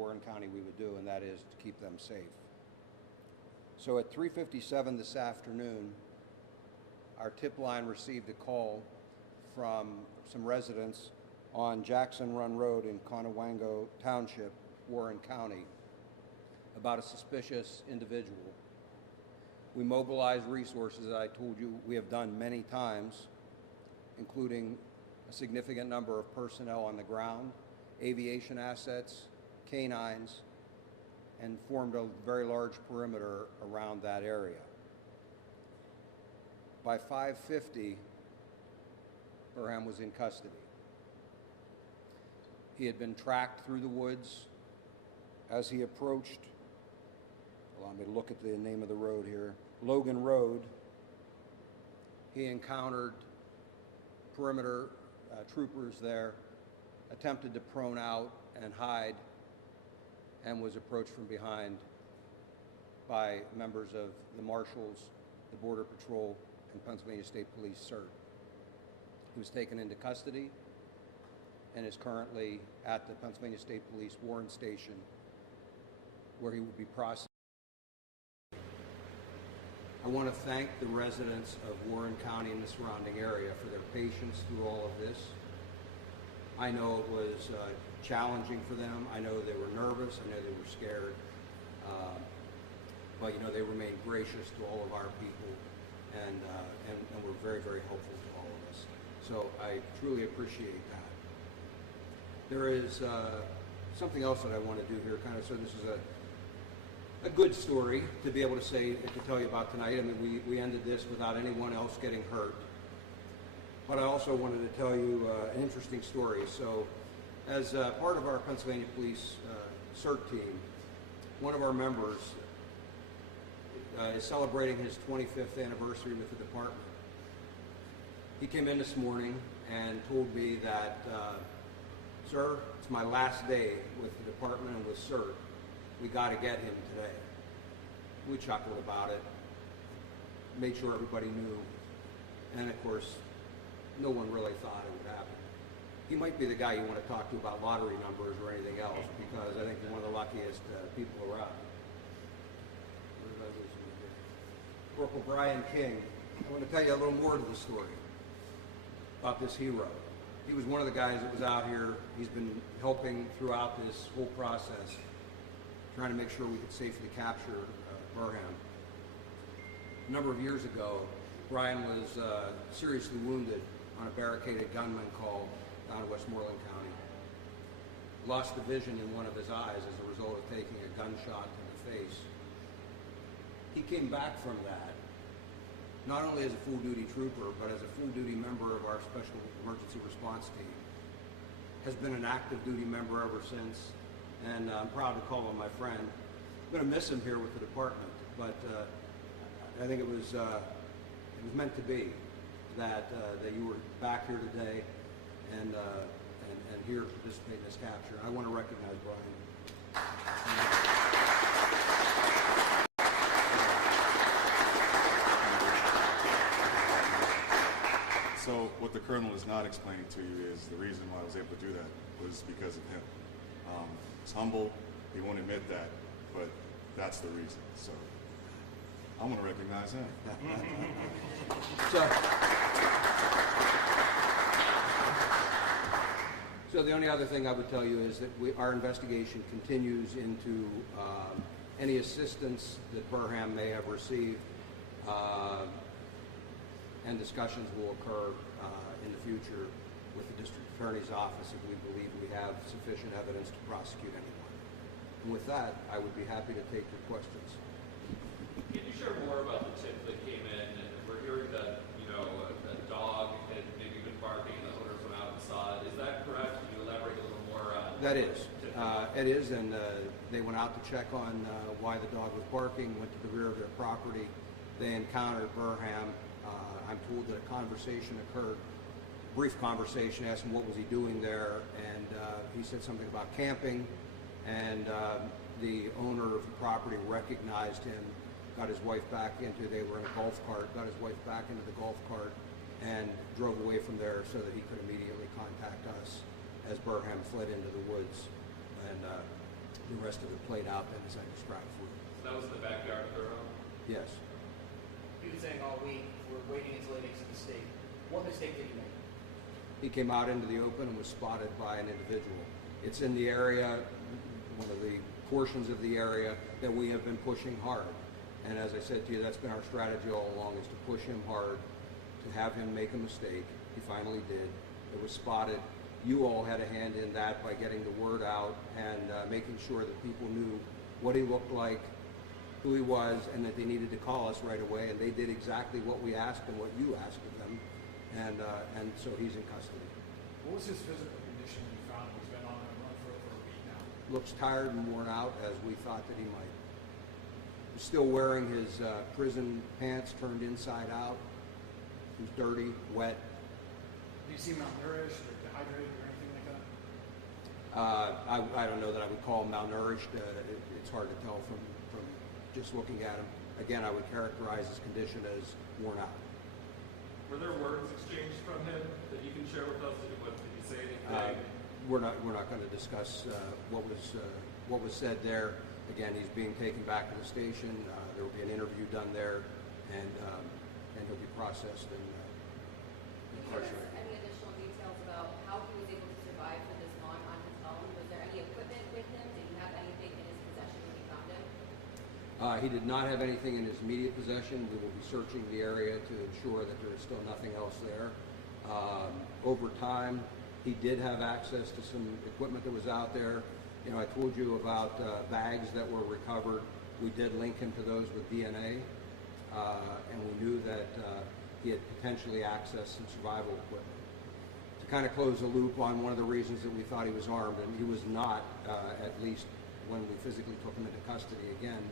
Warren County we would do, and that is to keep them safe. So at 3:57 this afternoon, our tip line received a call from some residents on Jackson Run Road in Conewango Township, Warren County, about a suspicious individual. We mobilized resources that I told you we have done many times, including a significant number of personnel on the ground, aviation assets, canines, and formed a very large perimeter around that area. By 5:50, Burham was in custody. He had been tracked through the woods. As he approached, allow me to look at the name of the road here, Logan Road, he encountered perimeter troopers there, attempted to prone out and hide, and was approached from behind by members of the Marshals, the Border Patrol, and Pennsylvania State Police CERT. He was taken into custody and is currently at the Pennsylvania State Police Warren Station, where he will be processed. I want to thank the residents of Warren County and the surrounding area for their patience through all of this. I know it was challenging for them. I know they were nervous. I know they were scared. But you know, they remained gracious to all of our people, and were very, very helpful to all of us. So I truly appreciate that. There is something else that I want to do here, kind of, so this is a good story to be able to say, to tell you about tonight. I mean, we ended this without anyone else getting hurt. But I also wanted to tell you an interesting story. So as part of our Pennsylvania Police CERT team, one of our members is celebrating his 25th anniversary with the department. He came in this morning and told me that, sir, it's my last day with the department and with CERT. We got to get him today. We chuckled about it, made sure everybody knew, and of course, no one really thought it would happen. He might be the guy you want to talk to about lottery numbers or anything else, because I think he's one of the luckiest people around. Corporal Brian King, I want to tell you a little more to the story about this hero. He was one of the guys that was out here. He's been helping throughout this whole process, trying to make sure we could safely capture Burham. A number of years ago, Brian was seriously wounded on a barricaded gunman call down in Westmoreland County. Lost the vision in one of his eyes as a result of taking a gunshot to the face. He came back from that, not only as a full-duty trooper, but as a full-duty member of our Special Emergency Response Team. Has been an active duty member ever since, and I'm proud to call him my friend. I'm going to miss him here with the department, but I think it was meant to be that you were back here today and here to participate in this capture. I want to recognize Brian. So what the Colonel is not explaining to you is the reason why I was able to do that was because of him. He's humble, he won't admit that, but that's the reason. So I want to recognize him. So the only other thing I would tell you is that our investigation continues into any assistance that Burham may have received, and discussions will occur in the future with the District Attorney's Office if we believe we have sufficient evidence to prosecute anyone. And with that, I would be happy to take your questions. Can you share more about the tip that came in? And we're hearing that, you know, a dog had maybe been barking and the owners went out and saw it. Is that correct? Can you elaborate a little more? That is. It is, and they went out to check on why the dog was barking, went to the rear of their property. They encountered Burham. I'm told that a conversation occurred, brief conversation, asked him what was he doing there, and he said something about camping, and the owner of the property recognized him, got his wife back into, they were in a golf cart, got his wife back into the golf cart, and drove away from there so that he could immediately contact us as Burham fled into the woods. And the rest of it played out then as I described for you. So that was in the backyard of their home? Yes. He was saying all week, we're waiting until he makes a mistake. What mistake did he make? He came out into the open and was spotted by an individual. It's in the area, one of the portions of the area that we have been pushing hard. And as I said to you, that's been our strategy all along, is to push him hard, to have him make a mistake. He finally did. It was spotted. You all had a hand in that by getting the word out and making sure that people knew what he looked like, who he was, and that they needed to call us right away. And they did exactly what we asked and what you asked of them. And so he's in custody. What was his physical condition when you found him? He's been on the run for over a week now. Looks tired and worn out, as we thought that he might. He's still wearing his prison pants turned inside out. He was dirty, wet. Do you seem malnourished or dehydrated or anything like that? I don't know that I would call him malnourished. It's hard to tell from just looking at him. Again, I would characterize his condition as worn out. Were there words exchanged from him that you can share with us? Did he say anything? We're not going to discuss what was said there. Again, he's being taken back to the station. There will be an interview done there, and he'll be processed and Can you give us incarcerated. any additional details about how he was able to survive for this long on his own? Was there any equipment with him? Did he have anything in his possession when you found him? He did not have anything in his immediate possession. We will be searching the area to ensure that there is still nothing else there. Over time, he did have access to some equipment that was out there. You know, I told you about bags that were recovered. We did link him to those with DNA, and we knew that he had potentially accessed some survival equipment. To kind of close the loop on one of the reasons that we thought he was armed, and he was not, at least when we physically took him into custody again.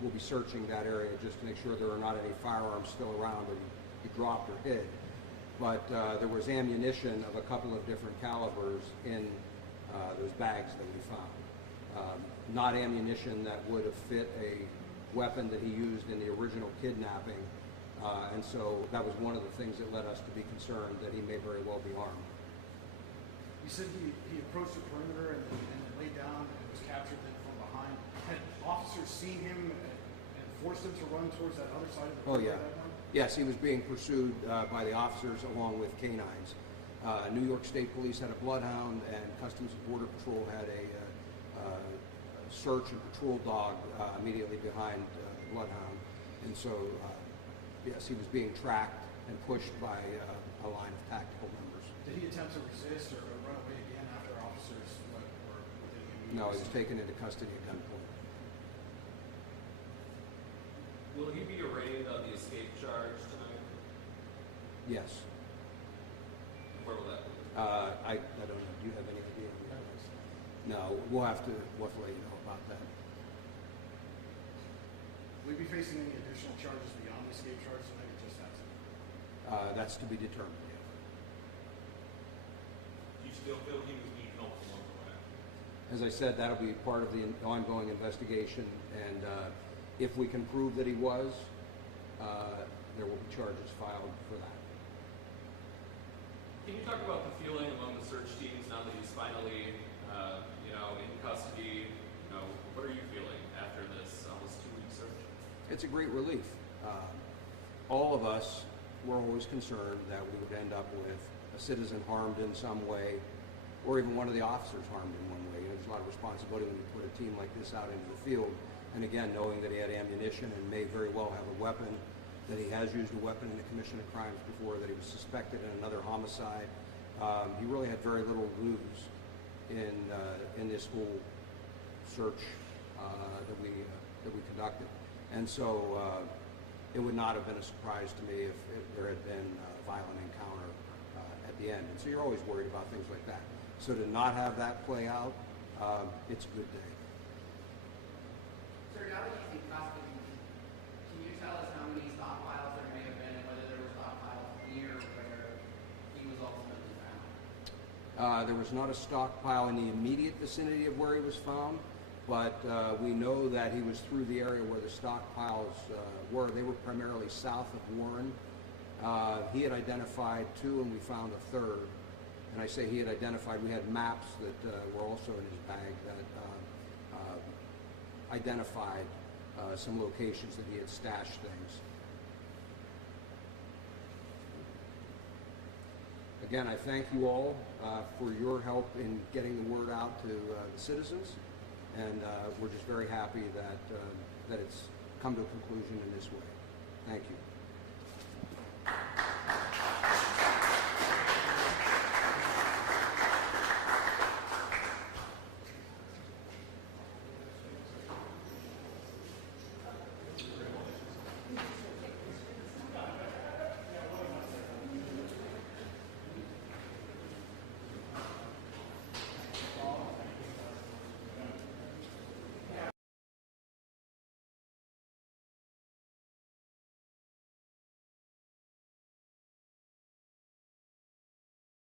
We'll be searching that area just to make sure there are not any firearms still around and he dropped or hid. But there was ammunition of a couple of different calibers in those bags that we found. Not ammunition that would have fit a weapon that he used in the original kidnapping. And so that was one of the things that led us to be concerned that he may very well be armed. You said he approached the perimeter and then laid down and was captured then from behind. Had officers seen him and forced him to run towards that other side of the Oh, perimeter yeah. at that time? Yes, he was being pursued by the officers along with canines. New York State Police had a bloodhound, and Customs and Border Patrol had a search and patrol dog immediately behind the bloodhound. And so, yes, he was being tracked and pushed by a line of tactical members. Did he attempt to resist or run away again after officers or did he No, he was taken into custody at gunpoint. Will he be arraigned on the escape charge tonight? Yes. Where will that be? I don't know. Do you have any idea? No, we'll have to let you know about that. Will he be facing any additional charges beyond the escape charge tonight or just that? That's to be determined. Yeah. Do you still feel he was being helped along the way? As I said, that'll be part of the ongoing investigation, and if we can prove that he was, there will be charges filed for that. Can you talk about the feeling among the search teams now that he's finally, in custody? What are you feeling after this almost 2-week search? It's a great relief. All of us were always concerned that we would end up with a citizen harmed in some way, or even one of the officers harmed in one way. There's a lot of responsibility when you put a team like this out into the field. And again, knowing that he had ammunition and may very well have a weapon, that he has used a weapon in the commission of crimes before, that he was suspected in another homicide. He really had very little to lose in this whole search that we conducted. And so it would not have been a surprise to me if there had been a violent encounter at the end. And so you're always worried about things like that. So to not have that play out, it's a good day. Sir, now that he's in custody, can you tell us how many stockpiles there may have been and whether there were stockpiles near where he was ultimately found? There was not a stockpile in the immediate vicinity of where he was found, but we know that he was through the area where the stockpiles were. They were primarily south of Warren. He had identified 2, and we found a 3rd. And I say he had identified, we had maps that were also in his bag that identified some locations that he had stashed things. Again, I thank you all for your help in getting the word out to the citizens, and we're just very happy that it's come to a conclusion in this way. Thank you.